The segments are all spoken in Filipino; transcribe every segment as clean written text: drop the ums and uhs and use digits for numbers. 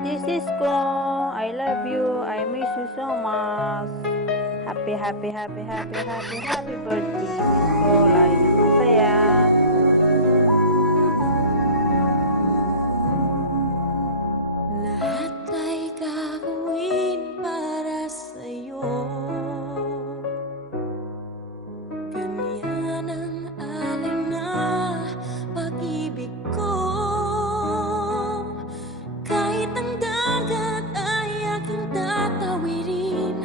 This is ko. I love you. I miss you so much. Happy, happy, happy, happy, happy, happy birthday, Miss ko. Lagi kang masaya. Lahat ay gagawin para sa'yo. Ganyan ang alay na pag-ibig ko. Kahit ang dagat ay aking tatawirin,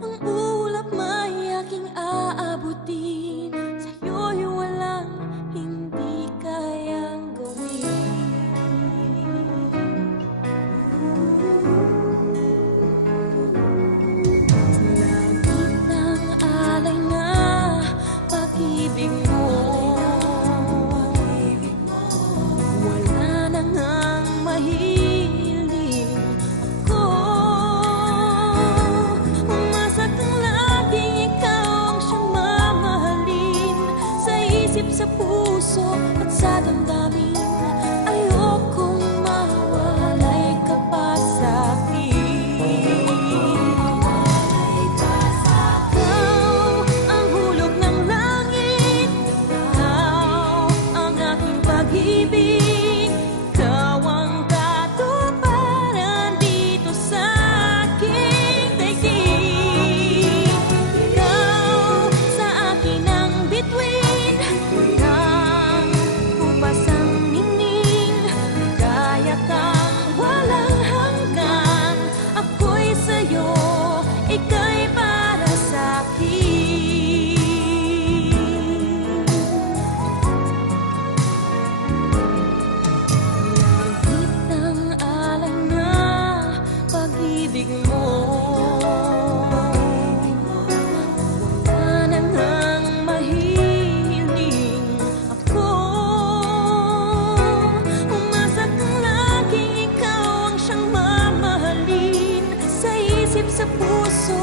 ang ulap may aking aabutin. Sa'yo'y walang hindi kayang gawin. Langit ng alay na pag-ibig mo. Wala na ngang mahiling ako. Umasa kang laging ikaw ang siyang mamahalin. Sa isip, sa puso at sa damdamin, ayokong mawalay ka pa sa'kin. Ikaw ang hulog ng langit, ikaw ang aking pag-ibig, ikaw ang katuparan dito sa aking daigdig. Ikaw sa akin ang bituin ng upasang ningning, kaya kang walang hanggan. Ako'y sa'yo, ika'y para sa'kin. Langit ng alay na pag-ibig mo. Wala na ngang mahihiling ako. Umasa kang laging ikaw ang siyang mamahalin. Sa isip, sa puso